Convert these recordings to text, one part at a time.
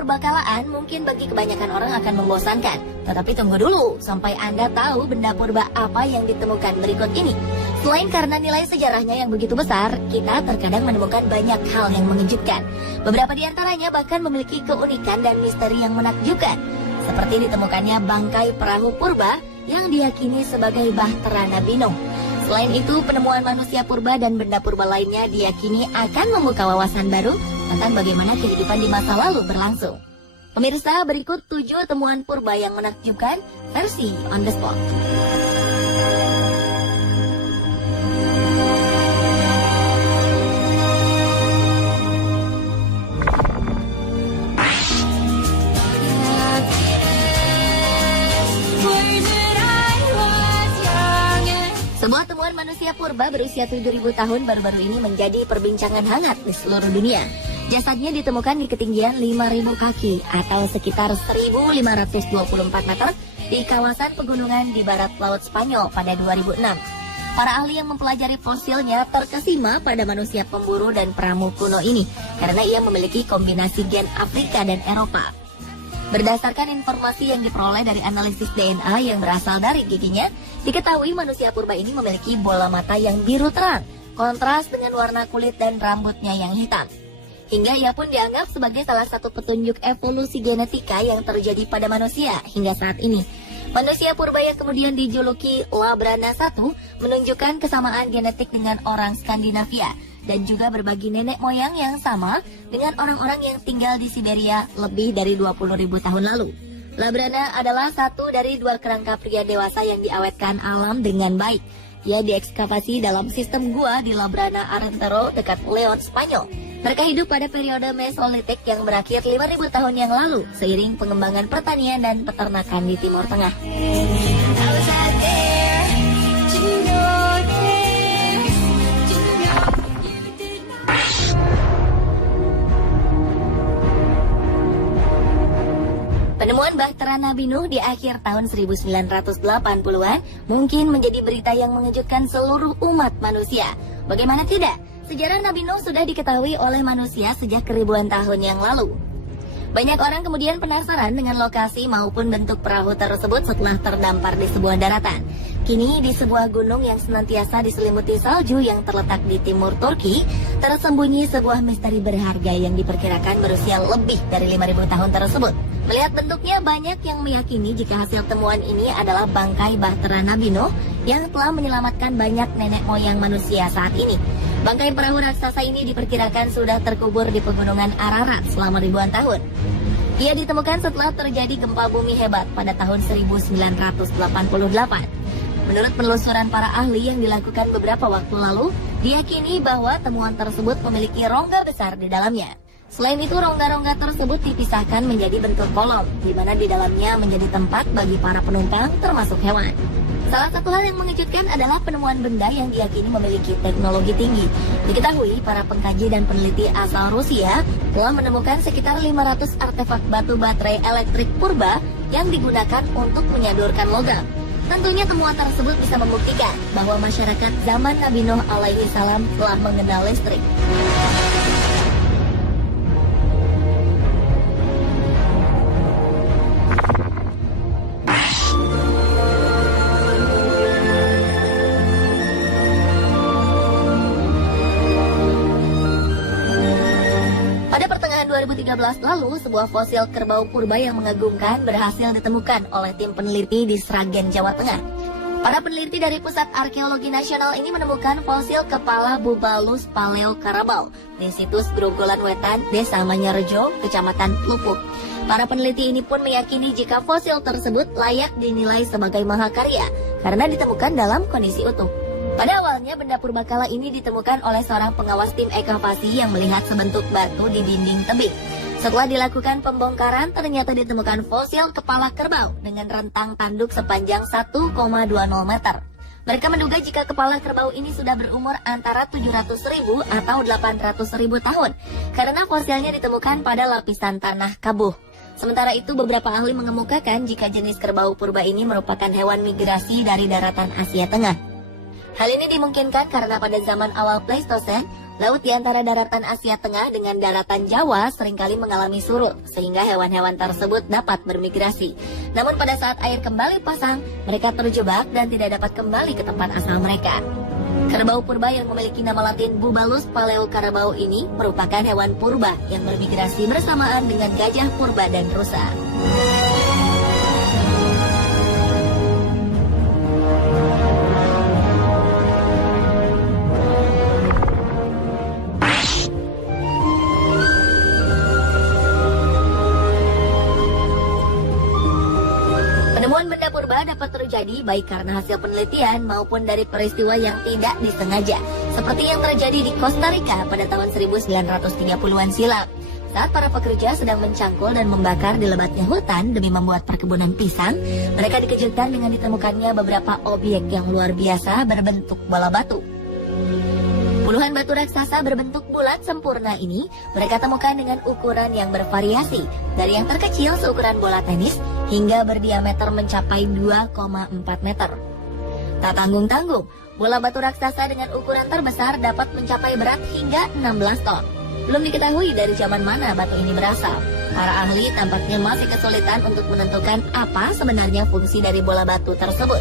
purbakalaan mungkin bagi kebanyakan orang akan membosankan. Tetapi tunggu dulu sampai Anda tahu benda purba apa yang ditemukan berikut ini. Selain karena nilai sejarahnya yang begitu besar, kita terkadang menemukan banyak hal yang mengejutkan. Beberapa di antaranya bahkan memiliki keunikan dan misteri yang menakjubkan. Seperti ditemukannya bangkai perahu purba yang diyakini sebagai Bahtera Nabi Nuh. Selain itu, penemuan manusia purba dan benda purba lainnya diyakini akan membuka wawasan baru tentang bagaimana kehidupan di masa lalu berlangsung. Pemirsa, berikut 7 temuan purba yang menakjubkan versi on the spot. Sebuah temuan manusia purba berusia 7.000 tahun baru-baru ini menjadi perbincangan hangat di seluruh dunia. Jasadnya ditemukan di ketinggian 5.000 kaki atau sekitar 1.524 meter di kawasan pegunungan di barat Laut Spanyol pada 2006. Para ahli yang mempelajari fosilnya terkesima pada manusia pemburu dan peramu kuno ini karena ia memiliki kombinasi gen Afrika dan Eropa. Berdasarkan informasi yang diperoleh dari analisis DNA yang berasal dari giginya, diketahui manusia purba ini memiliki bola mata yang biru terang, kontras dengan warna kulit dan rambutnya yang hitam. Hingga ia pun dianggap sebagai salah satu petunjuk evolusi genetika yang terjadi pada manusia hingga saat ini. Manusia purba yang kemudian dijuluki Labrana I menunjukkan kesamaan genetik dengan orang Skandinavia dan juga berbagi nenek moyang yang sama dengan orang-orang yang tinggal di Siberia lebih dari 20.000 tahun lalu. Labrana adalah satu dari 2 kerangka pria dewasa yang diawetkan alam dengan baik. Ia diekskavasi dalam sistem gua di Labrana Arentero dekat Leon, Spanyol. Mereka hidup pada periode Mesolitik yang berakhir 5.000 tahun yang lalu seiring pengembangan pertanian dan peternakan di Timur Tengah. Penemuan Bahtera Nabi Nuh di akhir tahun 1980-an mungkin menjadi berita yang mengejutkan seluruh umat manusia. Bagaimana tidak? Sejarah Nabi Nuh sudah diketahui oleh manusia sejak ribuan tahun yang lalu. Banyak orang kemudian penasaran dengan lokasi maupun bentuk perahu tersebut setelah terdampar di sebuah daratan. Kini di sebuah gunung yang senantiasa diselimuti salju yang terletak di timur Turki, tersembunyi sebuah misteri berharga yang diperkirakan berusia lebih dari 5.000 tahun tersebut. Melihat bentuknya, banyak yang meyakini jika hasil temuan ini adalah bangkai Bahtera Nabi Nuh yang telah menyelamatkan banyak nenek moyang manusia saat ini. Bangkai perahu raksasa ini diperkirakan sudah terkubur di pegunungan Ararat selama ribuan tahun. Ia ditemukan setelah terjadi gempa bumi hebat pada tahun 1988. Menurut penelusuran para ahli yang dilakukan beberapa waktu lalu, diyakini bahwa temuan tersebut memiliki rongga besar di dalamnya. Selain itu, rongga-rongga tersebut dipisahkan menjadi bentuk kolom, di mana di dalamnya menjadi tempat bagi para penumpang termasuk hewan. Salah satu hal yang mengejutkan adalah penemuan benda yang diyakini memiliki teknologi tinggi. Diketahui para pengkaji dan peneliti asal Rusia telah menemukan sekitar 500 artefak batu baterai elektrik purba yang digunakan untuk menyadurkan logam. Tentunya temuan tersebut bisa membuktikan bahwa masyarakat zaman Nabi Nuh alaihi salam telah mengenal listrik. Pada pertengahan 2013 lalu, sebuah fosil kerbau purba yang mengagumkan berhasil ditemukan oleh tim peneliti di Sragen, Jawa Tengah. Para peneliti dari Pusat Arkeologi Nasional ini menemukan fosil kepala Bubalus Paleokarabau di situs Grogolan Wetan, Desa Manyarejo, Kecamatan Lupuk. Para peneliti ini pun meyakini jika fosil tersebut layak dinilai sebagai mahakarya karena ditemukan dalam kondisi utuh. Pada awalnya, benda purbakala ini ditemukan oleh seorang pengawas tim ekskavasi yang melihat sebentuk batu di dinding tebing. Setelah dilakukan pembongkaran, ternyata ditemukan fosil kepala kerbau dengan rentang tanduk sepanjang 1,20 meter. Mereka menduga jika kepala kerbau ini sudah berumur antara 700.000 atau 800.000 tahun, karena fosilnya ditemukan pada lapisan tanah kabuh. Sementara itu, beberapa ahli mengemukakan jika jenis kerbau purba ini merupakan hewan migrasi dari daratan Asia Tengah. Hal ini dimungkinkan karena pada zaman awal Pleistosen, Laut di antara daratan Asia Tengah dengan daratan Jawa seringkali mengalami surut, sehingga hewan-hewan tersebut dapat bermigrasi. Namun pada saat air kembali pasang, mereka terjebak dan tidak dapat kembali ke tempat asal mereka. Kerbau purba yang memiliki nama latin Bubalus paleocarabao ini merupakan hewan purba yang bermigrasi bersamaan dengan gajah purba dan rusa. Penemuan benda purba dapat terjadi baik karena hasil penelitian maupun dari peristiwa yang tidak disengaja, seperti yang terjadi di Costa Rica pada tahun 1930-an silam. Saat para pekerja sedang mencangkul dan membakar di lebatnya hutan demi membuat perkebunan pisang, mereka dikejutkan dengan ditemukannya beberapa objek yang luar biasa berbentuk bola batu. Puluhan batu raksasa berbentuk bulat sempurna ini mereka temukan dengan ukuran yang bervariasi, dari yang terkecil seukuran bola tenis hingga berdiameter mencapai 2,4 meter. Tak tanggung-tanggung, bola batu raksasa dengan ukuran terbesar dapat mencapai berat hingga 16 ton. Belum diketahui dari zaman mana batu ini berasal. Para ahli tampaknya masih kesulitan untuk menentukan apa sebenarnya fungsi dari bola batu tersebut.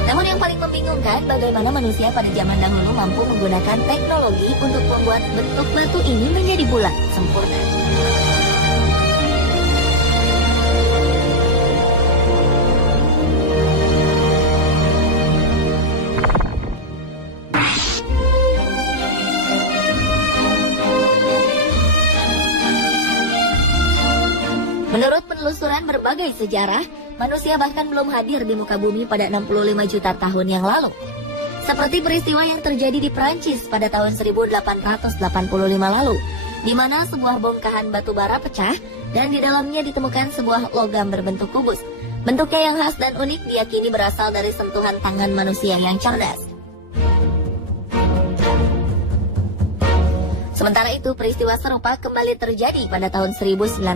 Namun yang paling membingungkan bagaimana manusia pada zaman dahulu mampu menggunakan teknologi untuk membuat bentuk batu ini menjadi bulat sempurna. Menurut penelusuran berbagai sejarah, manusia bahkan belum hadir di muka bumi pada 65 juta tahun yang lalu. Seperti peristiwa yang terjadi di Prancis pada tahun 1885 lalu, di mana sebuah bongkahan batu bara pecah dan di dalamnya ditemukan sebuah logam berbentuk kubus. Bentuknya yang khas dan unik diyakini berasal dari sentuhan tangan manusia yang cerdas. Sementara itu, peristiwa serupa kembali terjadi pada tahun 1912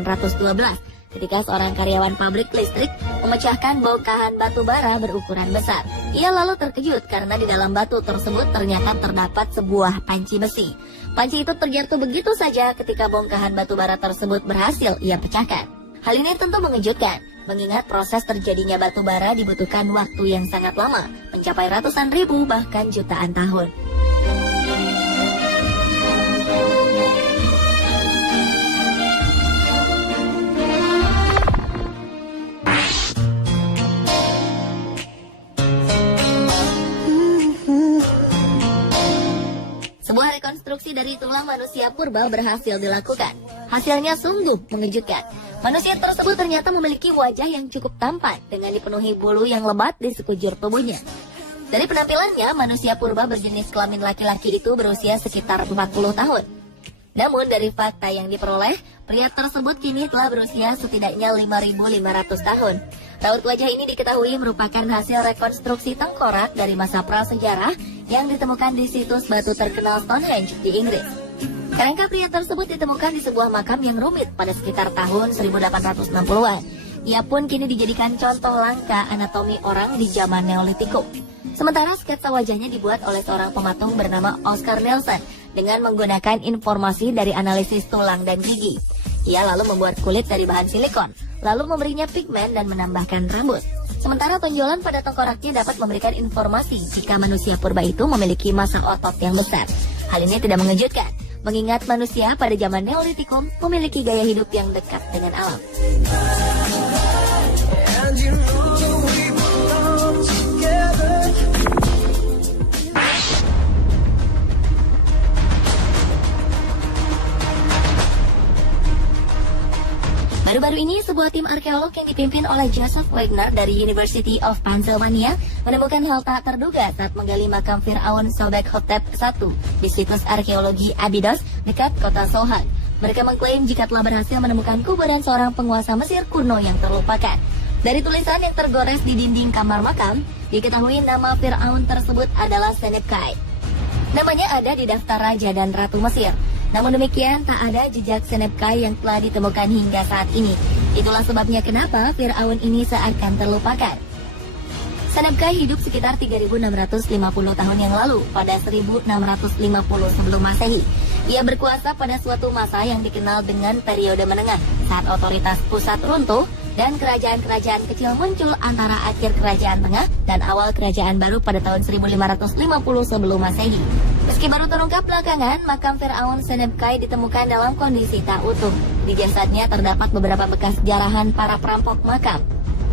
ketika seorang karyawan pabrik listrik memecahkan bongkahan batu bara berukuran besar. Ia lalu terkejut karena di dalam batu tersebut ternyata terdapat sebuah panci besi. Panci itu terjatuh begitu saja ketika bongkahan batu bara tersebut berhasil ia pecahkan. Hal ini tentu mengejutkan, mengingat proses terjadinya batu bara dibutuhkan waktu yang sangat lama, mencapai ratusan ribu bahkan jutaan tahun. Sebuah rekonstruksi dari tulang manusia purba berhasil dilakukan. Hasilnya sungguh mengejutkan. Manusia tersebut ternyata memiliki wajah yang cukup tampan dengan dipenuhi bulu yang lebat di sekujur tubuhnya. Dari penampilannya, manusia purba berjenis kelamin laki-laki itu berusia sekitar 40 tahun. Namun dari fakta yang diperoleh, pria tersebut kini telah berusia setidaknya 5.500 tahun. Raut wajah ini diketahui merupakan hasil rekonstruksi tengkorak dari masa prasejarah yang ditemukan di situs batu terkenal Stonehenge di Inggris. Kerangka pria tersebut ditemukan di sebuah makam yang rumit pada sekitar tahun 1860-an. Ia pun kini dijadikan contoh langka anatomi orang di zaman Neolitikum. Sementara sketsa wajahnya dibuat oleh seorang pematung bernama Oscar Nelson dengan menggunakan informasi dari analisis tulang dan gigi. Ia lalu membuat kulit dari bahan silikon, lalu memberinya pigmen dan menambahkan rambut. Sementara tonjolan pada tengkoraknya dapat memberikan informasi jika manusia purba itu memiliki massa otot yang besar. Hal ini tidak mengejutkan, mengingat manusia pada zaman Neolitikum memiliki gaya hidup yang dekat dengan alam. Baru-baru ini, sebuah tim arkeolog yang dipimpin oleh Joseph Wagner dari University of Pennsylvania menemukan hal tak terduga saat menggali makam Fir'aun Sobek-Hotep I di situs arkeologi Abydos dekat kota Sohag. Mereka mengklaim jika telah berhasil menemukan kuburan seorang penguasa Mesir kuno yang terlupakan. Dari tulisan yang tergores di dinding kamar makam, diketahui nama Fir'aun tersebut adalah Senepkai. Namanya ada di daftar raja dan ratu Mesir. Namun demikian, tak ada jejak Senepkai yang telah ditemukan hingga saat ini. Itulah sebabnya kenapa Fir'aun ini seakan terlupakan. Senebkai hidup sekitar 3.650 tahun yang lalu, pada 1650 sebelum Masehi. Ia berkuasa pada suatu masa yang dikenal dengan periode menengah, saat otoritas pusat runtuh dan kerajaan-kerajaan kecil muncul antara akhir kerajaan tengah dan awal kerajaan baru pada tahun 1550 sebelum Masehi. Meski baru terungkap belakangan, makam Firaun Senebkai ditemukan dalam kondisi tak utuh. Di jasadnya terdapat beberapa bekas jarahan para perampok makam.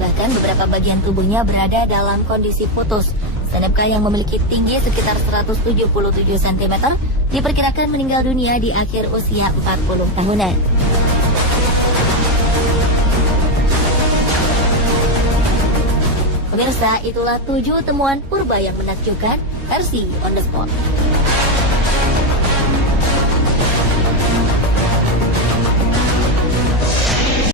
Bahkan beberapa bagian tubuhnya berada dalam kondisi putus. Senebkai yang memiliki tinggi sekitar 177 cm diperkirakan meninggal dunia di akhir usia 40 tahunan. Pemirsa, itulah 7 temuan purba yang menakjubkan versi On The Spot.